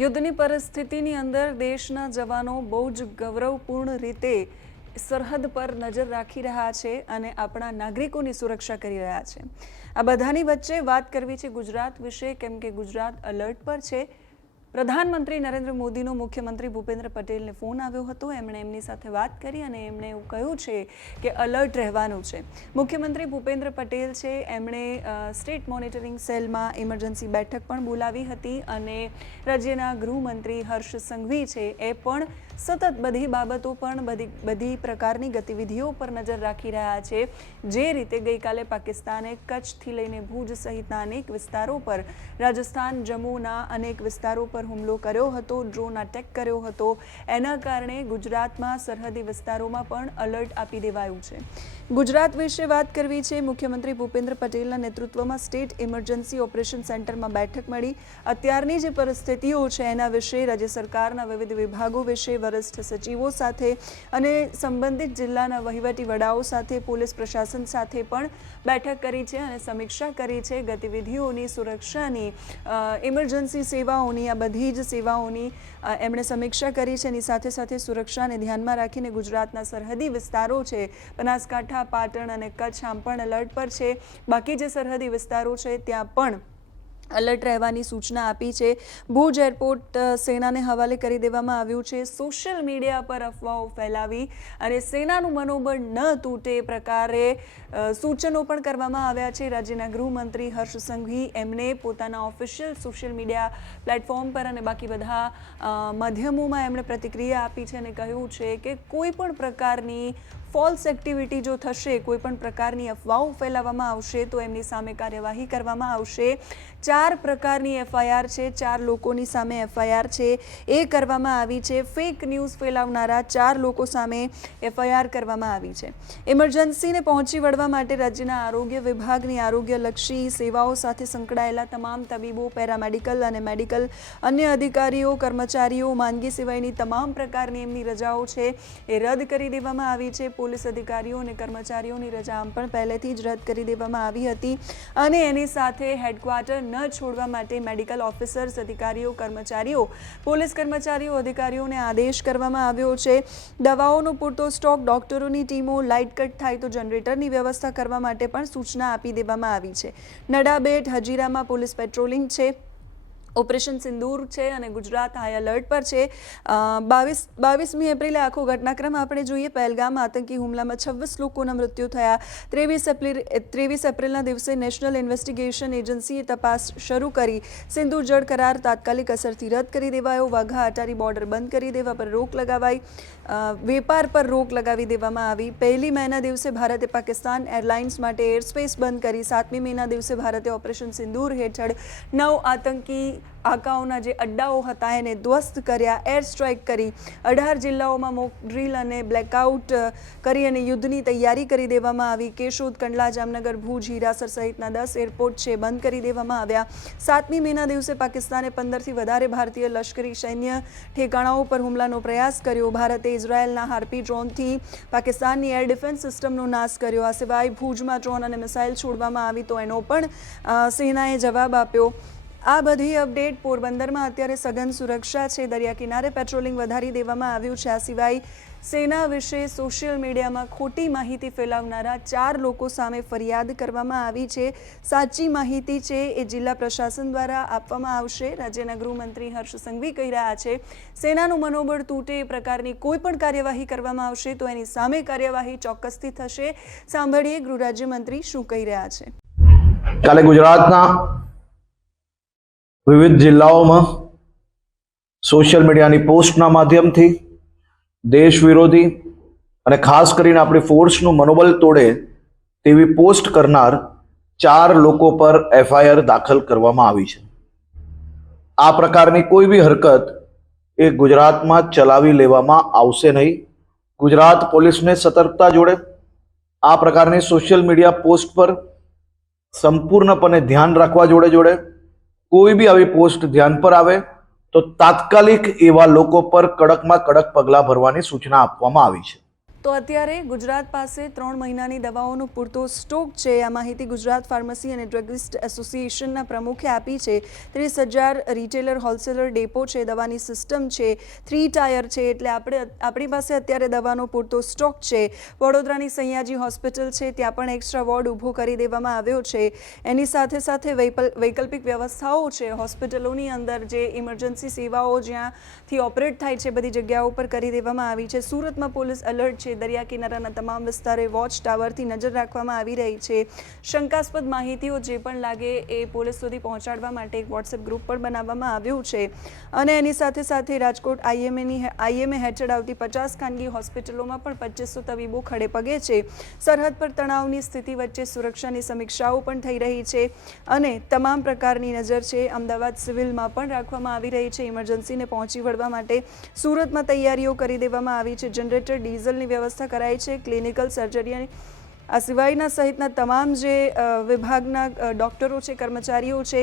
યુદ્ધની પરિસ્થિતિની અંદર દેશના જવાનો બહુ જ ગૌરવપૂર્ણ રીતે સરહદ પર નજર રાખી રહ્યા છે અને આપણા નાગરિકોની સુરક્ષા કરી રહ્યા છે. આ બધાની વચ્ચે વાત કરવી છે ગુજરાત વિશે, કેમ કે ગુજરાત અલર્ટ પર છે. પ્રધાનમંત્રી નરેન્દ્ર મોદીનો મુખ્યમંત્રી ભૂપેન્દ્ર પટેલને ફોન આવ્યો હતો. એમણે એમની સાથે વાત કરી અને એમણે એવું કહ્યું છે કે અલર્ટ રહેવાનું છે. મુખ્યમંત્રી ભૂપેન્દ્ર પટેલ છે, એમણે સ્ટેટ મોનિટરિંગ સેલમાં ઇમરજન્સી બેઠક પણ બોલાવી હતી અને રાજ્યના ગૃહમંત્રી હર્ષ સંઘવી છે એ પણ સતત બધી બાબતો પણ બધી બધી પ્રકારની ગતિવિધિઓ પર નજર રાખી રહ્યા છે. જે રીતે ગઈકાલે પાકિસ્તાને કચ્છથી લઈને ભુજ સહિતના અનેક વિસ્તારો પર, રાજસ્થાન, જમ્મુના અનેક વિસ્તારો પર હુમલો કર્યો હતો, ડ્રોન અટેક કર્યો હતો. એના કારણે ગુજરાતમાં સરહદી વિસ્તારોમાં પણ અલર્ટ આપી દેવાયું છે. ગુજરાત વિશે વાત કરવી છે, મુખ્યમંત્રી ભૂપેન્દ્ર પટેલના નેતૃત્વમાં સ્ટેટ ઇમરજન્સી ઓપરેશન સેન્ટરમાં બેઠક મળી. અત્યારની જે પરિસ્થિતિઓ છે એના વિશે રાજ્ય સરકારના વિવિધ વિભાગો વિશે વરિષ્ઠ સચિવો સાથે અને સંબંધિત જિલ્લાના વહીવટી વડાઓ સાથે પોલીસ પ્રશાસન સાથે પણ બેઠક કરી છે અને સમીક્ષા કરી છે ગતિવિધિઓની સુરક્ષાની ઇમરજન્સી સેવાઓની, આ બધી જ સેવાઓની એમણે સમીક્ષા કરી છે. એની સાથે સાથે સુરક્ષાને ધ્યાનમાં રાખીને ગુજરાતના સરહદી વિસ્તારો છે, બનાસકાંઠા પાટણ અને કચ્છ આમ પણ એલર્ટ પર છે. બાકી જે સરહદી વિસ્તારો છે, ત્યાં પણ અલર્ટ રહેવાની સૂચના આપી છે. ભુજ એરપોર્ટ સેનાને હવાલે કરી દેવામાં આવ્યું છે. સોશિયલ મીડિયા પર અફવાઓ ફેલાવી અને સેનાનું મનોબળ ન તૂટે એ પ્રકારે સૂચનો પણ કરવામાં આવ્યા છે. રાજ્યના ગૃહમંત્રી હર્ષ સંઘવી એમણે પોતાના ઓફિશિયલ સોશિયલ મીડિયા પ્લેટફોર્મ પર અને બાકી બધા માધ્યમોમાં એમણે પ્રતિક્રિયા આપી છે અને કહ્યું છે કે કોઈ પણ પ્રકારની ફોલ્સ એક્ટિવિટી જો થશે, કોઈ પણ પ્રકારની અફવાઓ ફેલાવવામાં આવશે તો એમની સામે કાર્યવાહી કરવામાં આવશે. ચાર પ્રકારની એફઆઈઆર છે, ચાર લોકોની સામે એફઆઈઆર છે. એ કરવામાં આવી છે. ફેક ન્યૂઝ ફેલાવનારા ચાર લોકો સામે એફઆઈઆર કરવામાં આવી છે. ઇમરજન્સીને પહોંચી વળવા માટે રાજ્યના આરોગ્ય વિભાગની આરોગ્યલક્ષી સેવાઓ સાથે સંકળાયેલા તમામ તબીબો, પેરામેડિકલ અને મેડિકલ અન્ય અધિકારીઓ, કર્મચારીઓ, માંદગી સિવાયની તમામ પ્રકારની એમની રજાઓ છે, એ રદ કરી દેવામાં આવી છે. પોલીસ અધિકારીઓ અને કર્મચારીઓની રજા પણ પહેલેથી જ રદ કરી દેવામાં આવી હતી અને એની સાથે હેડક્વાર્ટર ન છોડવા માટે મેડિકલ ઓફિસર્સ અધિકારીઓ, કર્મચારીઓ, પોલીસ કર્મચારીઓ, અધિકારીઓને આદેશ કરવામાં આવ્યો છે. દવાઓનો પૂરતો સ્ટોક, ડોક્ટરોની ટીમો, લાઇટ કટ થાય તો જનરેટરની વ્યવસ્થા કરવા માટે પણ સૂચના આપી દેવામાં આવી છે. નડાબેટ, હજીરામાં પોલીસ પેટ્રોલિંગ છે. ઓપરેશન સિંદૂર છે અને ગુજરાત હાઈ એલર્ટ પર છે. બાવીસ, બાવીસમી એપ્રિલે આખો ઘટનાક્રમ આપણે જોઈએ. પહેલગામ આતંકી હુમલામાં છવ્વીસ લોકોના મૃત્યુ થયા. ત્રેવીસ એપ્રિલ, ત્રેવીસ એપ્રિલના દિવસે નેશનલ ઇન્વેસ્ટિગેશન એજન્સીએ તપાસ શરૂ કરી. સિંદૂર જળ કરાર તાત્કાલિક અસરથી રદ કરી દેવાયો. વાઘા અટારી બોર્ડર બંધ કરી દેવા પર રોક લગાવાઈ. વેપાર પર રોક લગાવી દેવામાં આવી. પહેલી મેના દિવસે ભારતે પાકિસ્તાન એરલાઇન્સ માટે એરસ્પેસ બંધ કરી. સાતમી મેના દિવસે ભારતે ઓપરેશન સિંદૂર હેઠળ નવ આતંકી આકાઓના જે અડ્ડાઓ હતા એને ધ્વસ્ત કર્યા એર સ્ટ્રાઇક કરી, અઢાર જિલ્લાઓમાં મોક ડ્રીલ અને બ્લેકઆઉટ કરી અને યુદ્ધની તૈયારી કરી દેવામાં આવી. કેશોદ, કંડલા, જામનગર, ભુજ, હીરાસર સહિતના દસ એરપોર્ટ છે, બંધ કરી દેવામાં આવ્યા. સાતમી મેના દિવસે પાકિસ્તાને પંદરથી વધારે ભારતીય લશ્કરી સૈન્ય ઠેકાણાઓ પર હુમલાનો પ્રયાસ કર્યો. ભારતે ઇઝરાયેલના હાર્પી ડ્રોનથી પાકિસ્તાનની એર ડિફેન્સ સિસ્ટમનો નાશ કર્યો. આ સિવાય ભુજમાં ડ્રોન અને મિસાઇલ છોડવામાં આવી તો એનો પણ સેનાએ જવાબ આપ્યો. આ બધી અપડેટ પોરબંદરમાં અત્યારે સઘન સુરક્ષા છે. દરિયા કિનારે પેટ્રોલિંગ વધારી દેવામાં આવ્યું છે. આ સિવાય સેના વિશે સોશિયલ મીડિયામાં ખોટી માહિતી ફેલાવનારા ચાર લોકો સામે ફરિયાદ કરવામાં આવી છે. સાચી માહિતી છે એ જિલ્લા પ્રશાસન દ્વારા આપવામાં આવશે. રાજ્યના ગૃહમંત્રી હર્ષ સંઘવી કહી રહ્યા છે, સેનાનું મનોબળ તૂટે એ પ્રકારની કોઈ પણ કાર્યવાહી કરવામાં આવશે તો એની સામે કાર્યવાહી ચોક્કસથી થશે. સાંભળીએ ગૃહ રાજ્યમંત્રી શું કહી રહ્યા છે. કાલે ગુજરાતના વિવિધ જિલ્લાઓમાં સોશિયલ મીડિયાની પોસ્ટના માધ્યમથી દેશ વિરોધી અને ખાસ કરીને આપણી ફોર્સનું મનોબળ તોડે તેવી પોસ્ટ કરનાર ચાર લોકો પર એફઆઈઆર દાખલ કરવામાં આવી છે. આ પ્રકારની કોઈ બી હરકત એ ગુજરાતમાં ચલાવી લેવામાં આવશે નહીં. ગુજરાત પોલીસને સતર્કતા જોડે આ પ્રકારની સોશિયલ મીડિયા પોસ્ટ પર સંપૂર્ણપણે ધ્યાન રાખવા જોડે જોડે કોઈ બી આવી પોસ્ટ ધ્યાન પર આવે તો તાત્કાલિક એવા લોકો પર કડકમાં કડક પગલાં ભરવાની સૂચના આપવામાં આવી છે. તો અત્યારે ગુજરાત પાસે ત્રણ મહિનાની દવાઓનો પૂરતો સ્ટોક છે. આ માહિતી ગુજરાત ફાર્મસી અને ડ્રગિસ્ટ એસોસિએશનના પ્રમુખે આપી છે. ત્રીસ હજાર રિટેલર, હોલસેલર ડેપો છે, દવાની સિસ્ટમ છે, થ્રી ટાયર છે, એટલે આપણે આપણી પાસે અત્યારે દવાનો પૂરતો સ્ટોક છે. વડોદરાની સૈયાજી હોસ્પિટલ છે, ત્યાં પણ એક્સ્ટ્રા વોર્ડ ઊભો કરી દેવામાં આવ્યો છે. એની સાથે સાથે વૈકલ્પિક વ્યવસ્થાઓ છે. હોસ્પિટલોની અંદર જે ઇમરજન્સી સેવાઓ જ્યાંથી ઓપરેટ થાય છે, બધી જગ્યાઓ પર કરી દેવામાં આવી છે. સુરતમાં પોલીસ એલર્ટ છે દરિયા કિનારાના તમામ વિસ્તારે વોચ ટાવરથી નજર રાખવામાં આવી રહી છે. શંકાસ્પદ માહિતીઓ જે પણ લાગે એ પોલીસ સુધી પહોંચાડવા માટે એક વોટ્સએપ ગ્રુપ પણ બનાવવામાં આવ્યું છે. અને એની સાથે સાથે રાજકોટ આઈએમએની આઈએમએ હેઠળ આવતી પચાસ ખાનગી હોસ્પિટલોમાં પણ પચીસો તબીબો ખડે પગે છે. સરહદ પર તણાવની સ્થિતિ વચ્ચે સુરક્ષાની સમીક્ષાઓ પણ થઈ રહી છે અને તમામ પ્રકારની નજર છે અમદાવાદ સિવિલમાં પણ રાખવામાં આવી રહી છે. ઇમરજન્સીને પહોંચી વળવા માટે સુરતમાં તૈયારીઓ કરી દેવામાં આવી છે. જનરેટર ડીઝલની વ્યવસ્થા કરાઈ છે ક્લિનિકલ સર્જરી આ સિવાયના સહિતના તમામ જે વિભાગના ડૉક્ટરો છે, કર્મચારીઓ છે,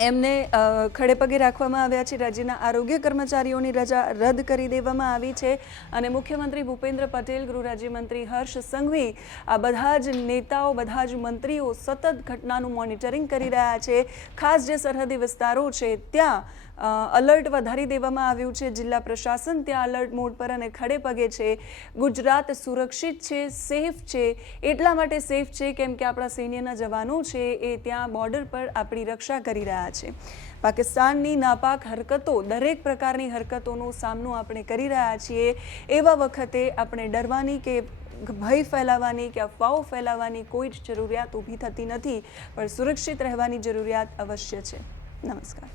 એમને ખડેપગે રાખવામાં આવ્યા છે. રાજ્યના આરોગ્ય કર્મચારીઓની રજા રદ કરી દેવામાં આવી છે અને મુખ્યમંત્રી ભૂપેન્દ્ર પટેલ, ગૃહ રાજ્યમંત્રી હર્ષ સંઘવી, આ બધા જ નેતાઓ, બધા જ મંત્રીઓ સતત ઘટનાનું મોનિટરિંગ કરી રહ્યા છે. ખાસ જે સરહદી વિસ્તારો છે, ત્યાં અલર્ટ વધારી દેવામાં આવ્યું છે જિલ્લા પ્રશાસન. ત્યાં અલર્ટ મોડ પર અને ખડે પગે છે. ગુજરાત સુરક્ષિત છે સેફ છે. એટલા માટે સેફ છે કેમ કે આપણા સૈન્યના જવાનો છે એ ત્યાં બોર્ડર પર આપણી રક્ષા કરી રહ્યા છે. પાકિસ્તાનની નાપાક હરકતો, દરેક પ્રકારની હરકતોનો સામનો આપણે કરી રહ્યા છીએ. એવા વખતે આપણે ડરવાની કે ભય ફેલાવવાની કે અફવાઓ ફેલાવવાની કોઈ જ જરૂરિયાત ઊભી થતી નથી, પણ સુરક્ષિત રહેવાની જરૂરિયાત અવશ્ય છે. નમસ્કાર.